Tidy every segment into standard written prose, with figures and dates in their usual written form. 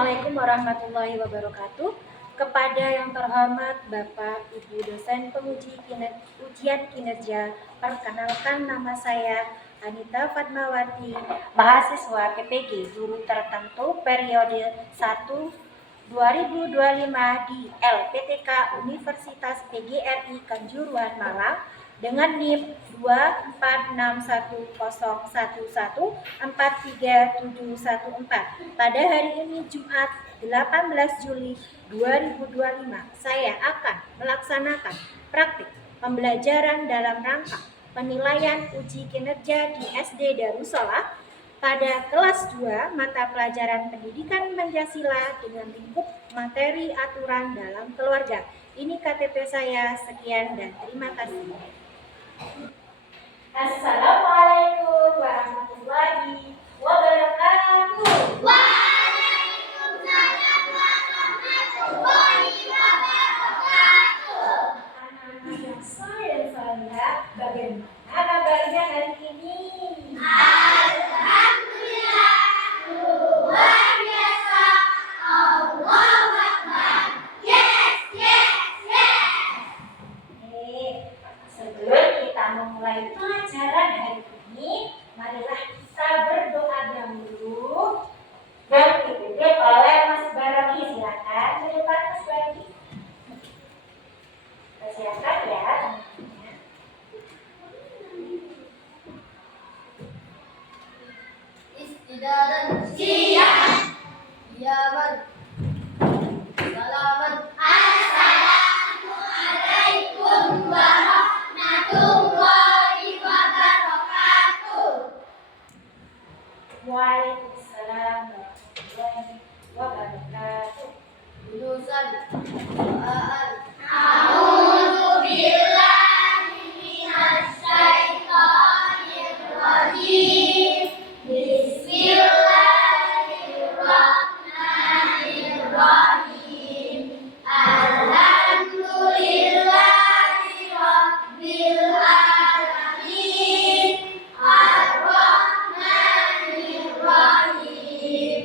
Assalamualaikum warahmatullahi wabarakatuh. Kepada yang terhormat Bapak Ibu dosen penguji ujian kinerja, perkenalkan nama saya Anita Fatmawati, mahasiswa PPG guru tertentu periode 1 2025 di LPTK Universitas PGRI Kanjuruhan Malang dengan NIM 2461111437114. Pada hari ini Jumat 18 Juli 2025, saya akan melaksanakan praktik pembelajaran dalam rangka penilaian uji kinerja di SD Darussalam pada kelas 2 mata pelajaran pendidikan Pancasila dengan lingkup materi aturan dalam keluarga. Ini KTP saya, sekian dan terima kasih. Assalamualaikum warahmatullahi wabarakatuh. Waalaikumsalam warahmatullahi wabarakatuh. Anak-anak yang soleh dan solehah, bagaimana kabarnya hari ini? Alhamdulillah, luar biasa. Allahu Akbar. Yes, yes, yes. Sebelum kita memulai pelajaran hari ini, marilah kita berdoa dahulu dan dipimpin oleh Mas Baroni. Silakan ke depan Mas Baroni. Silakan ya. Istidaran siap. Iyaman. Salaman. Assalamualaikum warahmatullahi wabarakatuh. Waalaikumsalam warahmatullahi wabarakatuh. Lulusan doaan. A'udzu billahi minasy syaithanir rajim. Bismillahirrahmanirrahim. Alhamdulillahi rabbil alamin. Ar-Rahmanir-Rahim.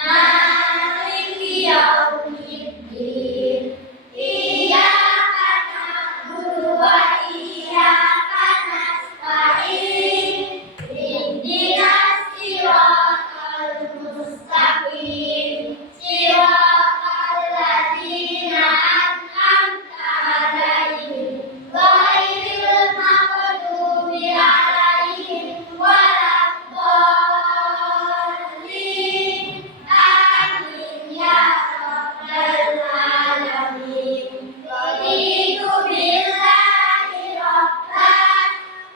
Maliki yaumiddin. Iyyaka na'budu wa iyyaka nasta'in. Ihdinas siratal mustaqim. Siratal ladzina an'amta 'alaihim ghairil maghdubi 'alaihim waladdallin. Amin ya rabbal alamin. Raditu billahi rabban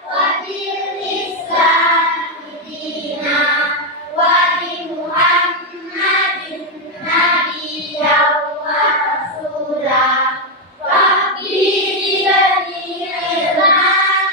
wa bil islami dinan wa bi Muhammadin nabiyyan wa rasulah. Rabbi zidni ilman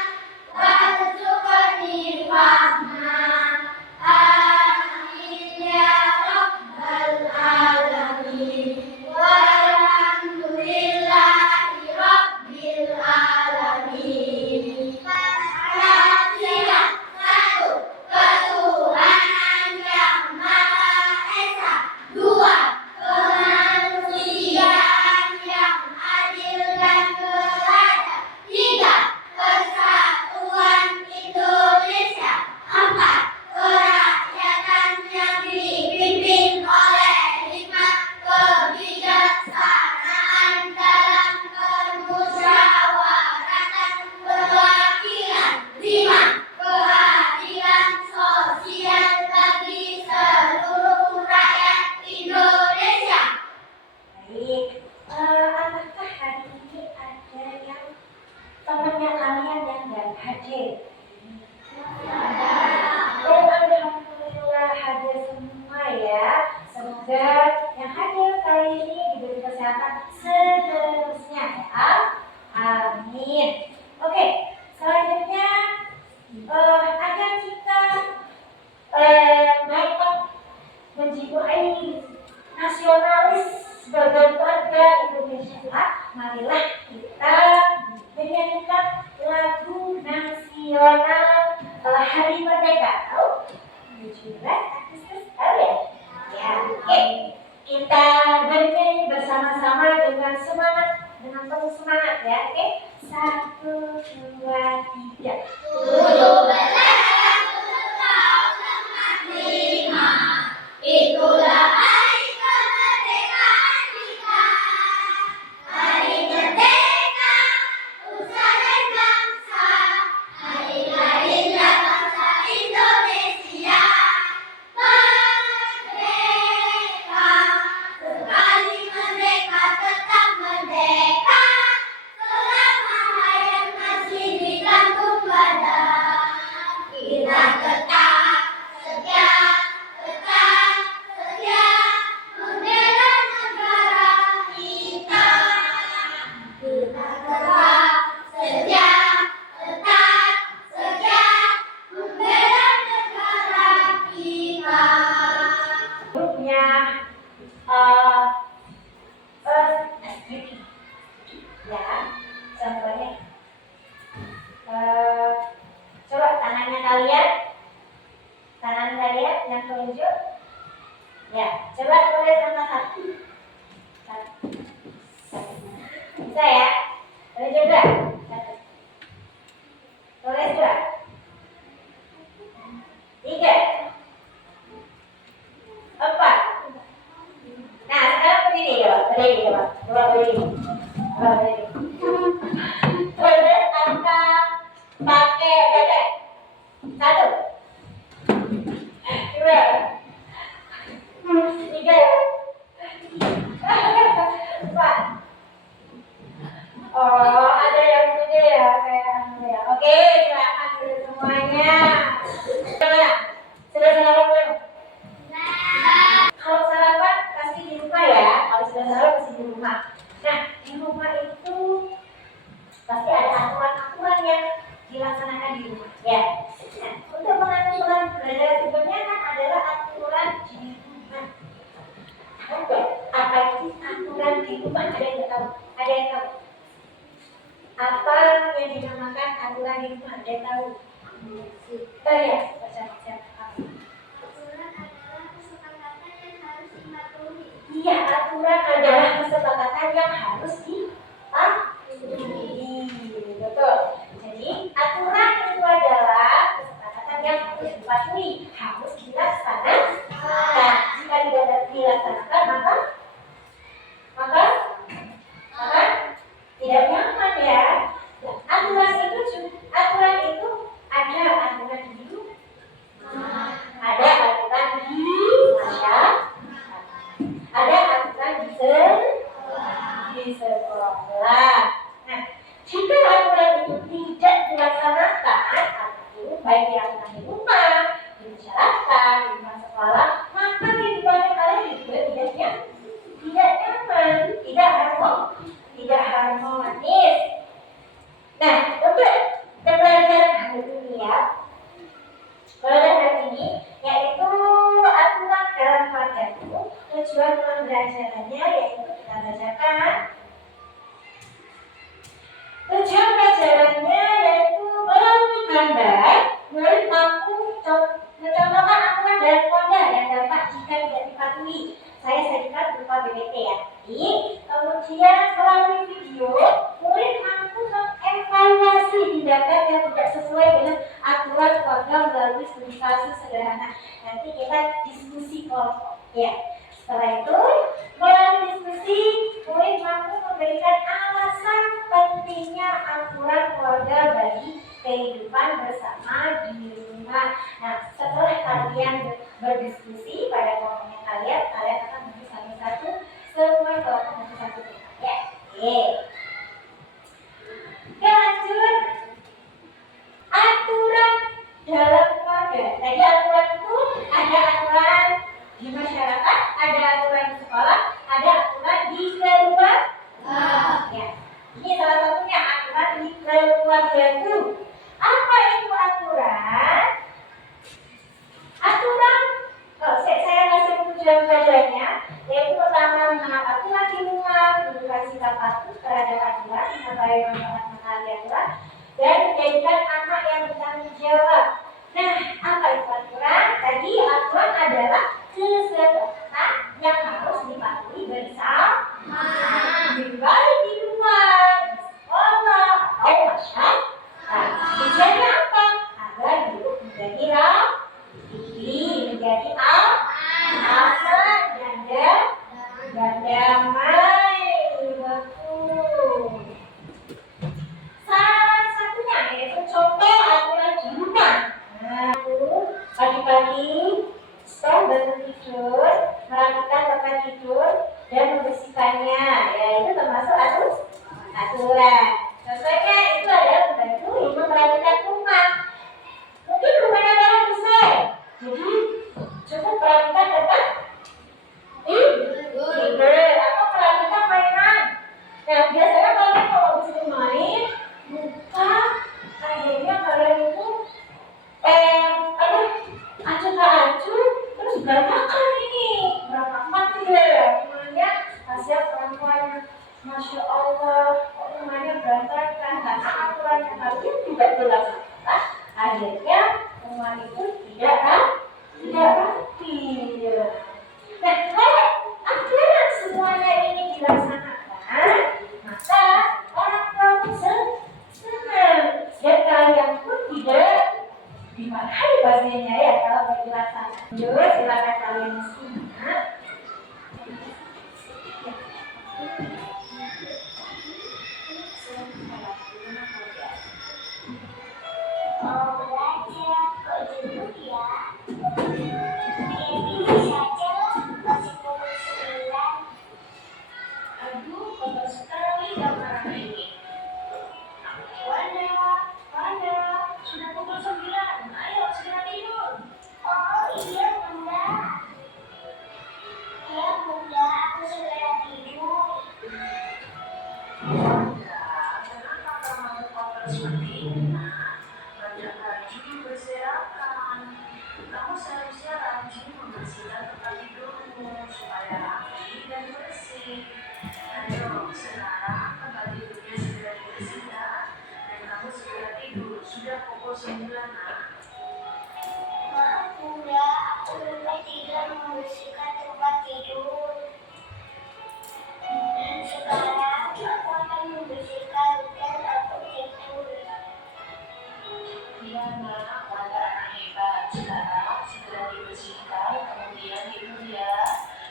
warzuqni fahman. Amin ya rabbal alamin. Walhamdulillahi rabbil alamin. Fatiha. Satu, ketuhanan yang maha esa. Dua, kemanusiaan yang adil dan beradab. Tiga, persatuan Indonesia. Empat, kerakyatan yang dipimpin oleh hikmat kebijaksanaan dalam permusyawaratan perwakilan. Lima, keadilan sosial bagi seluruh rakyat Indonesia. Baik, apakah hari ini ada yang temannya kalian yang nggak hadir? Oh, alhamdulillah hadir semua ya. Semoga yang hadir kali ini diberi kesehatan seterusnya ya. Amin. Oke, selanjutnya agar kita dapat menjiwai nasionalis sebagai warga Indonesia, marilah kita menyanyikan lagu nasional Hari Merdeka. 17 Agustus, tahu ya? Ya, oke. Kita bernyanyi bersama-sama dengan semangat, dengan penuh semangat ya. Oke, 1, 2, 3. 17 itulah hari kemerdekaan kita. Hari merdeka, usaha dan bangsa. Hari lahirnya bangsa Indonesia. Merdeka, sekali merdeka tetap merdeka. Selama hayat masih di kantong badan, kita tetap setia membela negara kita. Kita tetap setia membela negara kita. Grupnya ya, contohnya coba tangan kalian yang telunjuk ya, coba tulis angka 1. Bisa ya, telunjuk 2. 1. Tulis 2. 3. 4. Nah, sekarang berdiri coba. Berdiri. Tulis angka pakai bebek. 1, 2, 3, 4. Oh, ada yang gede ya, kayak ya. Oke, silakan sudah semuanya. Sudah sarapan belum? Kalau sarapan pasti di rumah ya. Kalau sudah sarapan pasti di rumah. Nah, di rumah itu pasti ada aturan-aturan yang dilaksanakan di rumah. Ya. Nah, untuk pengaturan belajar sebenarnya kan adalah aturan di rumah. Apa itu aturan di rumah? Ada yang tahu? Apa yang dinamakan aturan di rumah? Ada yang tahu? Ya, baca. Aturan adalah kesepakatan yang harus dipatuhi. Iya, aturan adalah kesepakatan yang harus dipatuhi. Betul. Jadi, aturan itu adalah kesepakatan yang harus dipatuhi, harus dilaksanakan. Nah, jika tidak dilaksanakan, maka tidak nyaman ya. Nah, aturan itu ada aturan di rumah, ada aturan di masyarakat, ada aturan di sekolah. Nah, jika aturan itu tidak dilaksanakan, artinya baik di aturan di rumah, di masyarakat, di sekolah, maka kehidupan kalian juga tidak nyaman, tidak harmonis. Nah, untuk pembelajaran hari ini ya, yaitu aturan dalam keluargaku. Tujuan pembelajarannya yaitu kita bacakan. Tujuan pelajarannya yaitu melalui gambar, murid mampu mencontohkan aturan dalam keluarga yang dapat jika tidak dipatuhi. Saya sediakan berupa BBT ya. Kemudian melalui video, murid mampu mengevaluasi tindakan yang tidak sesuai dengan aturan keluarga melalui studi kasus sederhana. Nanti kita diskusi kelompok ya. Setelah itu, melalui diskusi, murid mampu memberikan alasan pentingnya aturan keluarga bagi kehidupan bersama di rumah. Nah, setelah kalian berdiskusi pada kelompoknya kalian akan menulis satu-satu semua kelompok satu-satu ya. Oke, lanjut. Aturan dalam keluarga. Jadi aturan itu ada aturan di masyarakat, ada aturan di sekolah, ada aturan di keluarga. Ya, ini salah satunya aturan di keluarga itu. Apa itu aturan? Aturan, saya kasih tujuan belajarnya, yaitu pertama mengenal aturan di rumah, menunjukkan sikap patuh terhadap aturan, mengetahui manfaat menaati aturan, dan menjadikan anak yang bertanggung jawab. Nah, apa itu aturan? Tadi aturan adalah kesepakatan yang harus Damai, betul. Salah satunya yaitu contoh aturan di rumah. Nah, pagi-pagi setelah bangun tidur, merapikan tempat tidur dan membersihkannya. Ya, itu termasuk aturan. Contohnya itu adalah membantu ibu merapikan rumah. Mungkin rumahnya terlalu besar, jadi cukup merapikan tempat tidur atau merapikan mainan. Nah, biasanya kalian kalau habis main, lupa, akhirnya kalian itu acuh-acuh, terus berantakan ini, berantakan ya, rumahnya hasil perempuannya. Masya Allah, kok rumahnya berantakan, karena aturannya kalian tidak dilaksanakan. Akhirnya rumah itu tidak rapi. Nah, kalau aturan semuanya ini dilaksanakan, maka orang tua pun senang dan kalian pun tidak dimarahi pastinya ya kalau tidak dilaksanakan. Yuk, silakan kalian simak. Belajar kok dulu ya. Ini saja masih pukul 9. Aduh, kotor sekali gambar ini. Wanda, sudah pukul 9. Ayo, segera tidur. Oh iya bunda. Iya bunda, aku segera tidur. Wanda, kenapa kamu kotor seperti ini, nak? Banyak rajin berserakan. Kamu seharusnya rajin membersihkan tempat tidurmu supaya rapi dan bersih. Ayo, sekarang tempat tidurnya segera dibersihkan dan kamu segera tidur. Sudah pukul 9, nak. Maaf bunda, aku lupa tidak membersihkan tempat tidur. Sekarang aku akan membersihkan dan aku tidur. Iya, nak. Wanda anak hebat. Sekarang segera dibersihkan, kemudian tidur ya.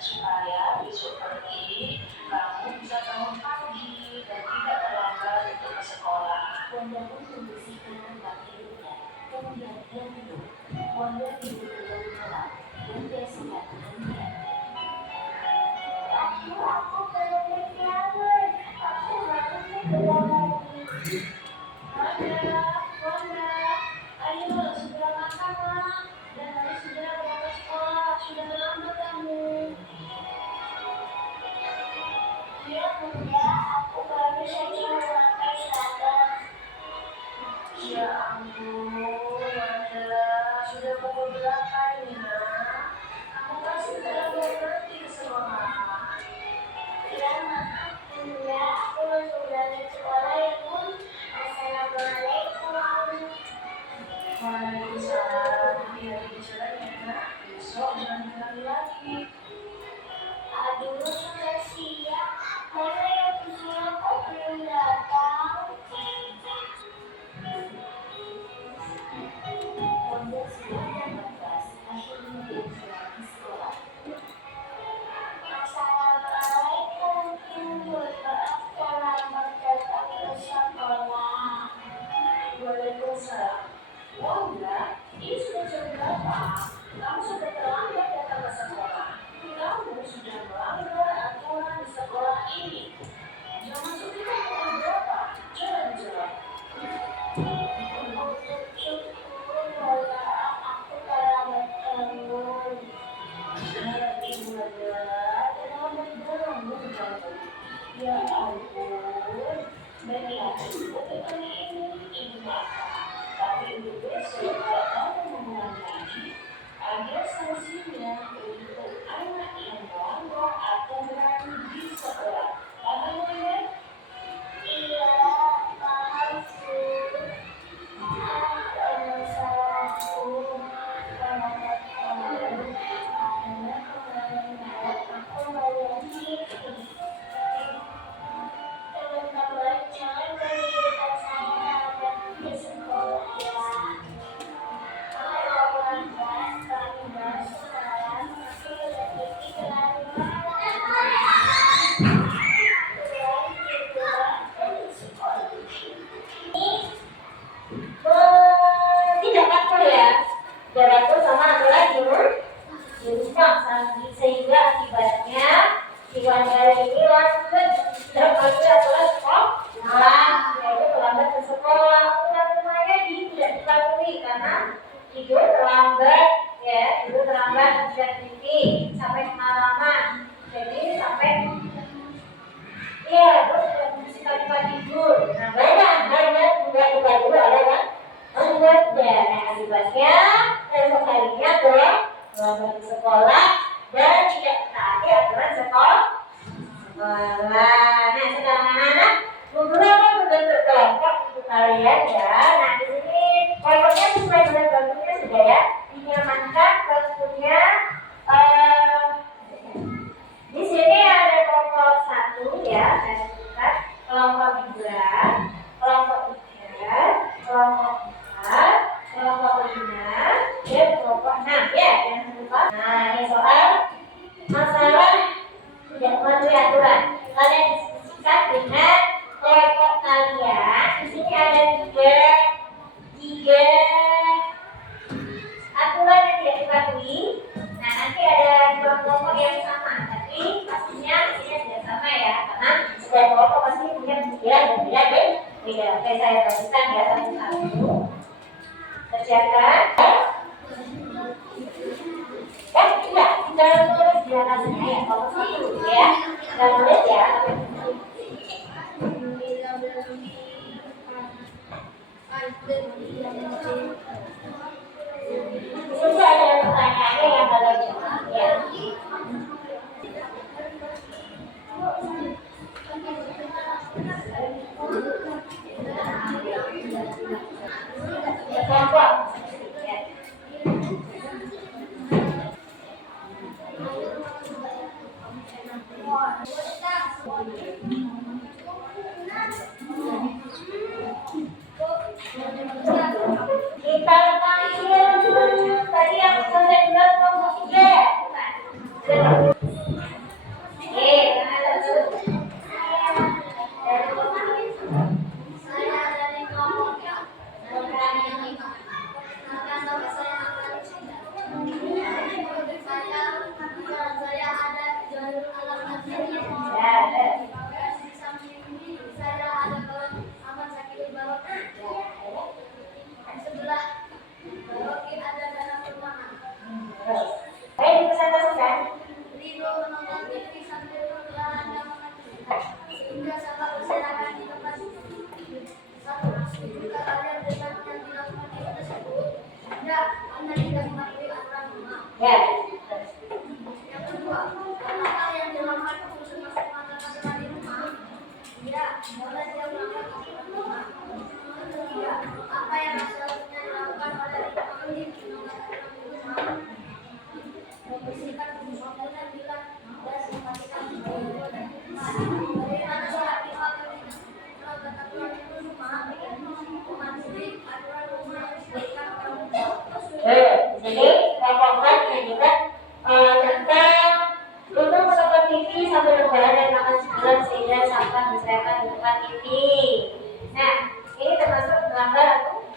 Supaya besok pagi kamu bisa bangun pagi dan tidak terlambat untuk ke sekolah. Wanda pun membersihkan tempat tidurnya. Kemudian dia tidur. Wanda tidur dengan gelap dan bersihkan hanya. Aku belum berjalan. Aku harus segera lagi. Wanda, ayo segera makanlah dan harus segera berangkat sekolah. Sudah terlambat kamu. Iya bunda, aku baru saja memakai seragam. Ya ampun, Wanda, sudah pukul 8 ya. Kamu pasti terlambat nanti ke sekolah. Ya maaf bunda, aku langsung berangkat sekolah ya bun. Assalamualaikum. Waalaikumsalam. Hati-hati di jalan ya. Besok jangan kembali lagi. Aduh, sudah siang. Mana yang siang kok belum datang? Wanda sudah berangkat, akhirnya dia pulang ke sekolah. Assalamualaikum. Mohon maaf terlambat datang ke sekolah. Waalaikumsalam. Wanda, ini sudah jam berapa? Kamu sudah terlambat datang ke sekolah. Kamu sudah melanggar aturan di sekolah ini. Jam masuk kita pukul berapa? Coba dijawab. Untuk syukur, mohon maaf aku terlambat bangun. Hati Wanda, terlambat bangun kamu. Ya ampun. Baiklah, untuk kali ini ibu maafkan. Tapi untuk besok kalau kamu mengulang lagi, ada sanksinya untuk anak yang melanggar aturan di sekolah. Paham ya? Iya, paham Bun. Maaf salahku. Terlambat bangun karena kemarin malam aku banyak tidur. Teman-teman jangan mengirimkan saya terlambat ke sekolah ya. Kalau lambat karena semalam aku lebih tidur Iya, oke saya teruskan ya satu-satu. Kerjakan. Iya, jangan tulis di atasnya ya. Kalau satu ya, jangan tulis ya. Bisa ada pertanyaannya yang kalau jawab ya. Kelompok. Ya. Kita panggil dulu tadi yang selesai bilang kelompok 3 ya? Baik, dipresentasikan. Ya. Di sini kelompok juga tentang duduk menonton TV sambil rebahan dan makan cemilan sehingga sampah berserakan di depan TV. Nah, ini termasuk melanggar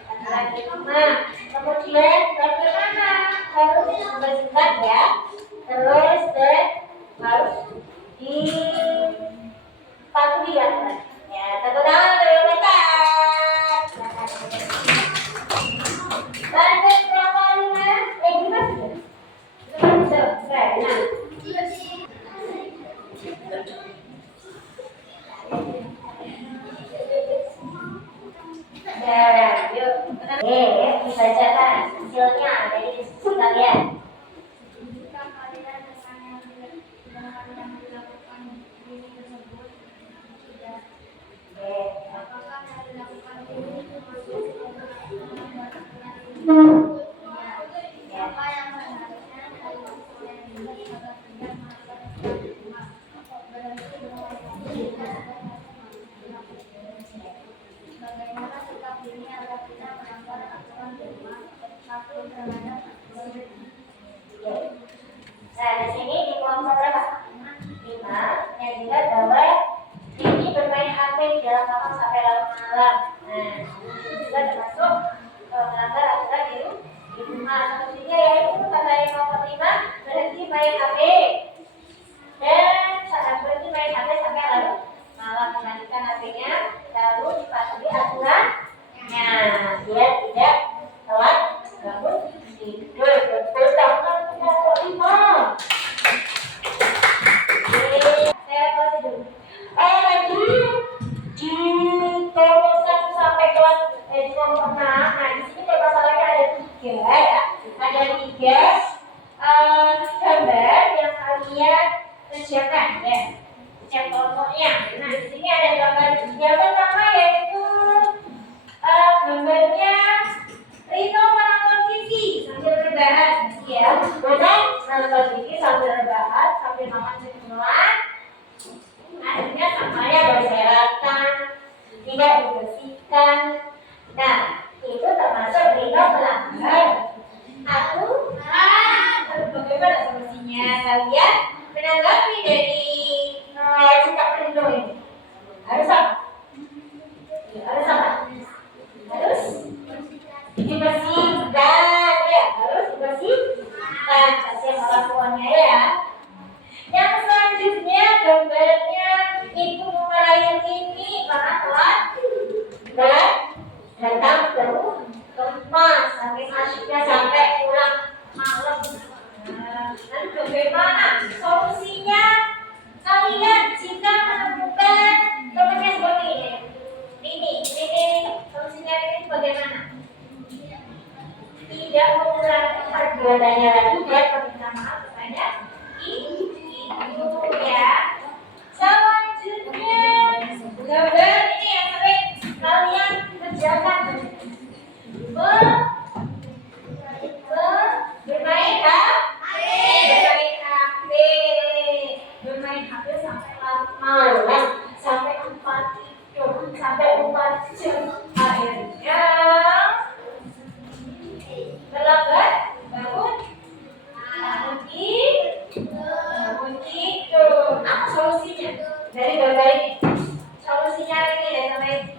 aturan di rumah. Kemudian bagaimana harus membersihkan ya, terus dan harus dipatuhi ya. Ya, tepuk tangan dari mereka. Lanjut kelompok 5. Gimana? Nah. Ya, yuk. Dibacakan hasilnya dari diskusi kalian. Nah, di sini di kelompok berapa? 5 yang dilihat bahwa ini bermain HP di dalam kamar sampai larut malam. Nah, itu juga termasuk melanggar aturan di rumah. Solusinya yaitu kata yang kelompok 5 berhenti main HP dan saat berhenti main HP sampai larut malam, menggantikan HP-nya lalu dipatuhi aturannya biar tidak telat bangun tidur. Betul tangan kelompok 5. Saya close dulu. Tadi di kelompok 1 sampai kelas di kelompok 6. Nah, di sini masalahnya ada 3 ya. Ada 3 gambar yang kalian kerjakan ya. Cek kelompoknya. Nah, di sini ada gambar yang pertama yaitu gambarnya Rino menonton TV sambil rebahan ya. Betul? Menonton TV sambil rebahan sambil makan cemilan. Akhirnya sampahnya berserakan, tidak dibersihkan. Nah, itu termasuk Rino melanggar aturan. Bagaimana solusinya? Kalian menanggapi dari sikap Rino ini? Harus apa? Ya, harus apa? Harus dibersihkan ya, harus dibersihkan. Kasih orang tuanya ya. Yang selanjutnya gambarnya ibu merayu ini mana telat ya sampai pulang malam. Lalu bagaimana solusinya? Kalian jika menemukan temannya seperti ini, solusinya ini bagaimana? Tidak mengulangi perbuatannya lagi dan meminta maaf kepada ibu ya. Selanjutnya gambar ini yang sering kalian kerjakan. Bermain HP sampai larut malam, sampai lupa tidur, sampai lupa jam. Akhirnya terlambat bangun tidur. Apa solusinya? Dari gambar ini. Solusinya ini ya sampai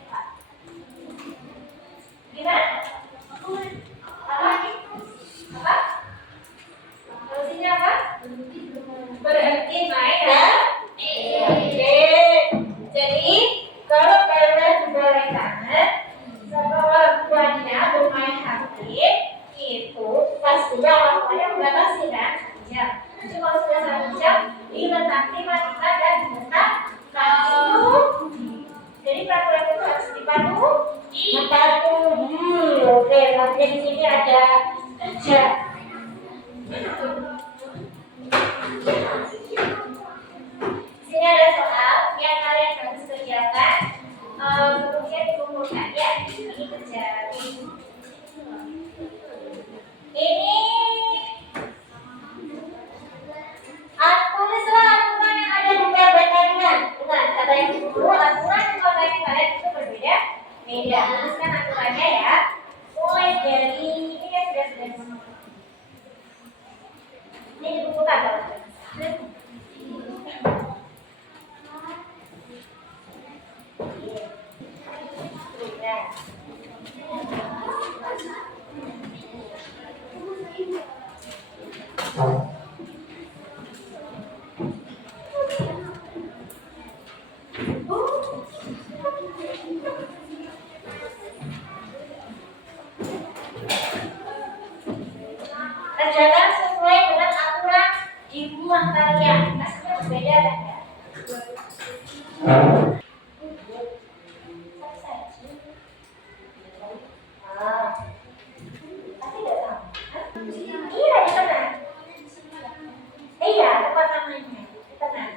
gimana? Apa? Solusinya apa? Berhenti main ya? Oke. Jadi kalau kalian membolehkan setelah buahnya bermain HP itu pastinya orang tuanya membatasi kan? Ya. Jadi kalau sudah 1 jam diletak timah-timah dan diletak langsung. Jadi peraturan itu harus dipatuhi. Oke, nanti di sini ada kerja. Sini ada soal yang kalian harus kerjakan. Kemudian dikumpulkan ya. Ini kerja. Ini tulislah aturan yang ada di tabel kalian. Ingat, kata yang dulu aturan yang kalian itu berbeda. Tuliskan aturannya ya. Mulai dari ini ya sudah. Ini dibuka kalau. Kerjakan sesuai dengan aturan di rumah kalian. Pastinya berbeda kan ya? Pasti tidak sama. Iya, di tengah. Iya, tempat namanya di tengah.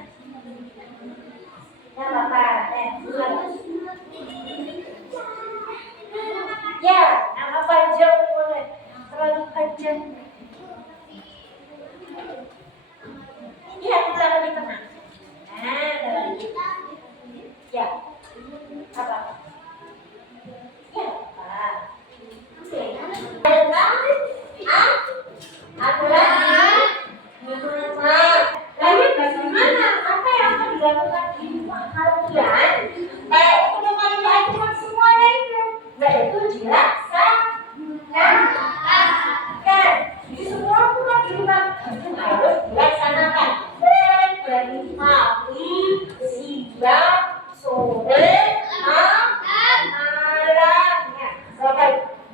Nah, Bapak, ya, nama panjang boleh. Terlalu panjang. Iya, kita di tengah. Nah, ya. Apa? Ya, apa? Aturan lalu bagaimana? Apa yang akan dilakukan di rumah kalian? Udah kalian ajukan semuanya itu. Yaitu dilaksanakan. Jadi semua aturan di rumah itu harus dilaksanakan. Dari pagi, siang, sore, malamnya.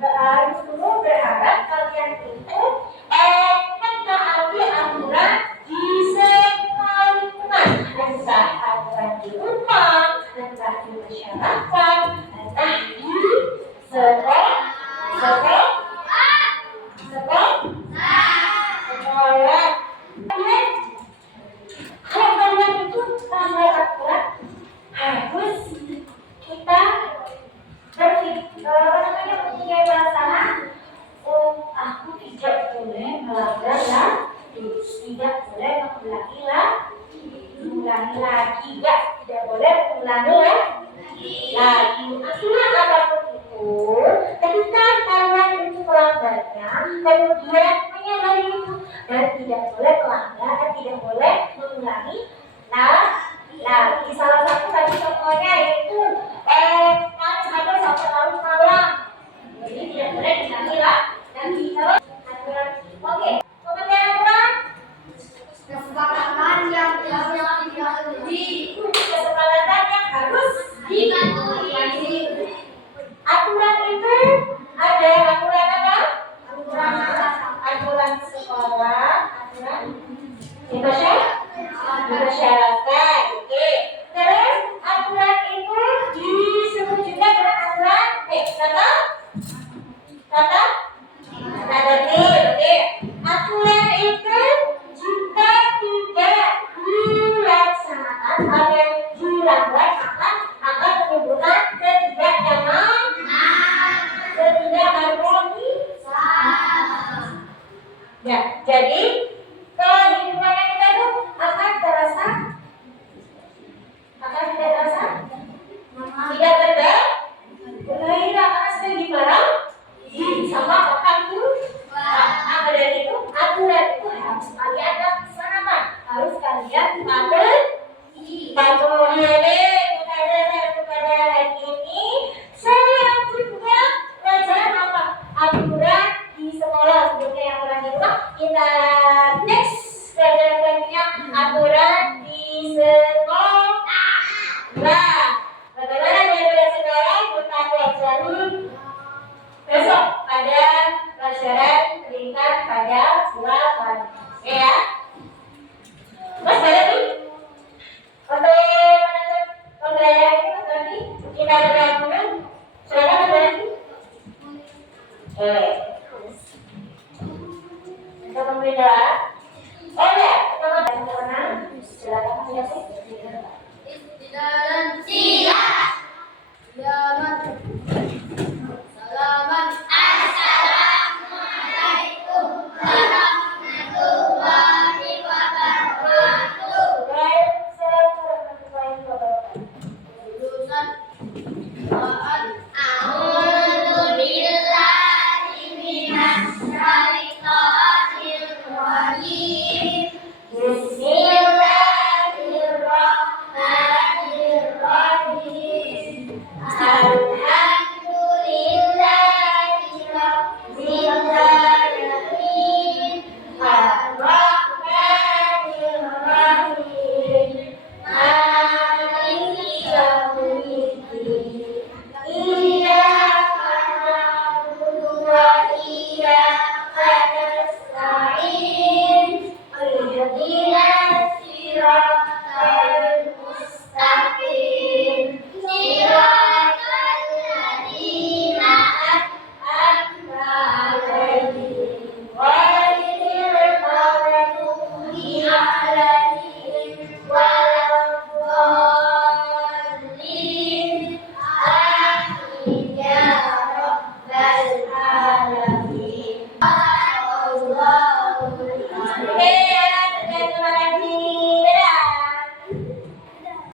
Harus dulu berharap kalian itu mentaati aturan di semua lingkungan, entah aturan di rumah, entah di masyarakat, entah di sekolah, kalau kalian itu melanggar aturan, harus kita mempunyai perasaan, oh aku tidak boleh melanggar tidak boleh mengulangi lagi, tidak boleh mengulangi lagi. Aturan apapun itu, ketika kalian itu melanggarnya, kemudian menyadari itu dan tidak boleh melanggar, tidak boleh mengulangi lagi. Salah satu tadi contohnya yaitu sampai larut malam. Jadi tidak boleh diulangi lagi. Terus aturan. Oke, pengertian aturan. Kesepakatan yang harus dipatuhi. Aturan itu ada aturan apa? Aturan ada jumlah maka akan menimbulkan ketidaknyaman, ketidakharmonis. Ya, jadi kalau di lingkungan kita itu akan terasa, akan tidak terasa, tidak terbang, bergairah karena sedang dimarah, sama orang itu. Maka dari itu aturan itu harus kalian laksanakan, harus kalian patuhi. Kepada hari ini saya juga pelajaran apa? Aturan di sekolah. Sebelumnya yang pernah diulang, kita next pelajaran selanjutnya aturan di sekolah. Nah, bagaimana dengan sekarang kita pelajari besok pada pelajaran pendidikan pada surat Al-Fatihah. Ya. Mas ada nih? Untuk pembelajaran ini nanti kita bergabung. Silakan berarti. Untuk pembelajaran. Oh ya, teman-teman silakan. Silakan.